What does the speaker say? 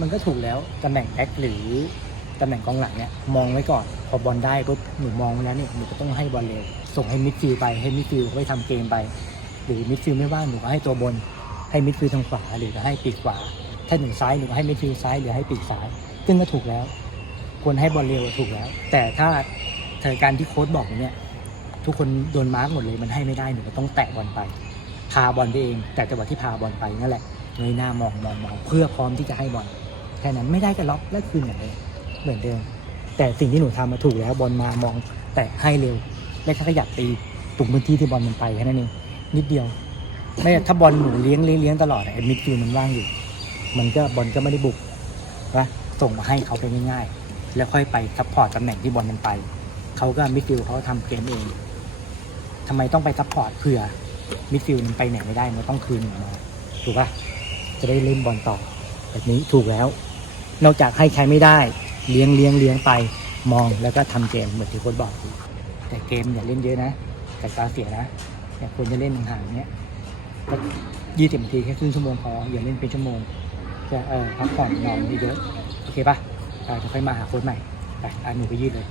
มันก็ถูกแล้วตำแหน่งแบ็คหรือตำแหน่งกองหลังเนี่ยมองไว้ก่อนพอบอลได้ปุ๊บหนูมองแล้วเนี่ยหนูก็ต้องให้บอลเร็วส่งให้มิดฟิลด์ไปให้มิดฟิลด์เขาไปทำเกมไป หรือมิดฟิลด์ไม่ว่างหนูก็ให้ตัวบน ให้มิดฟิลด์ทางขวาหรือให้ปีกขวา ถ้าหนูซ้ายหนูก็ให้มิดฟิลด์ซ้ายหรือให้ปีกซ้าย ซึ่งก็ถูกแล้ว ควรให้บอลเร็วถูกแล้ว แต่ถ้าสถานการณ์ที่โค้ชบอกเนี่ยทุกคนโดนมาร์กหมดเลยมันให้ไม่ได้หนูก็ต้องแตะบอลไป พาบอลไปเอง แต่จังหวะที่พาบอลไปนั่นแหละเงยหน้ามองมองมองเพื่อพร้อมที่จะให้บอล ค่นั้นไม่ได้ก็ล็อกและคืนเหมือนเดิมเหมือนเดิม แต่สิ่งที่หนูทำมาถูกแล้วบอลมามองแตะให้เร็ว และถ้าขยับตีตรงพื้นที่ที่บอลมันไปแค่นั้นเองนิดเดียว ไม่ถ้าบอลหนูเลี้ยงเลี้ยงตลอดไอ้มิดฟิลมันว่างอยู่ มันก็บอลก็ไม่ได้บุกนะส่งมาให้เขาไปง่ายๆ แล้วค่อยไปซัพพอร์ตตำแหน่งที่บอลมันไป เขาก็มิดฟิลเขาทำเกมเองทำไมต้องไปซัพพอร์ตเผื่อมิดฟิลมันไปไหนไม่ได้มันต้องคืนมาถูกปะจะได้เล่นบอลต่อ แบบนี้ถูกแล้ว นอกจากให้ใครไม่ได้เลี้ยงเลี้ยงเลี้ยงไปมองแล้วก็ทำเกมเหมือนที่โค้ชบอก แต่เกมอย่าเล่นเยอะนะแต่ตาเสียนะอย่าควรจะเล่นห่างๆเนี้ยยี่สิบนาทีแค่ครึ่งชั่วโมงพออย่าเล่นเป็นชั่วโมงจะเออพักผ่อนนอนเยอะโอเคปะไปเดี๋ยวค่อยมาหาโค้ชใหม่ไปอะหนูไปยืดเลย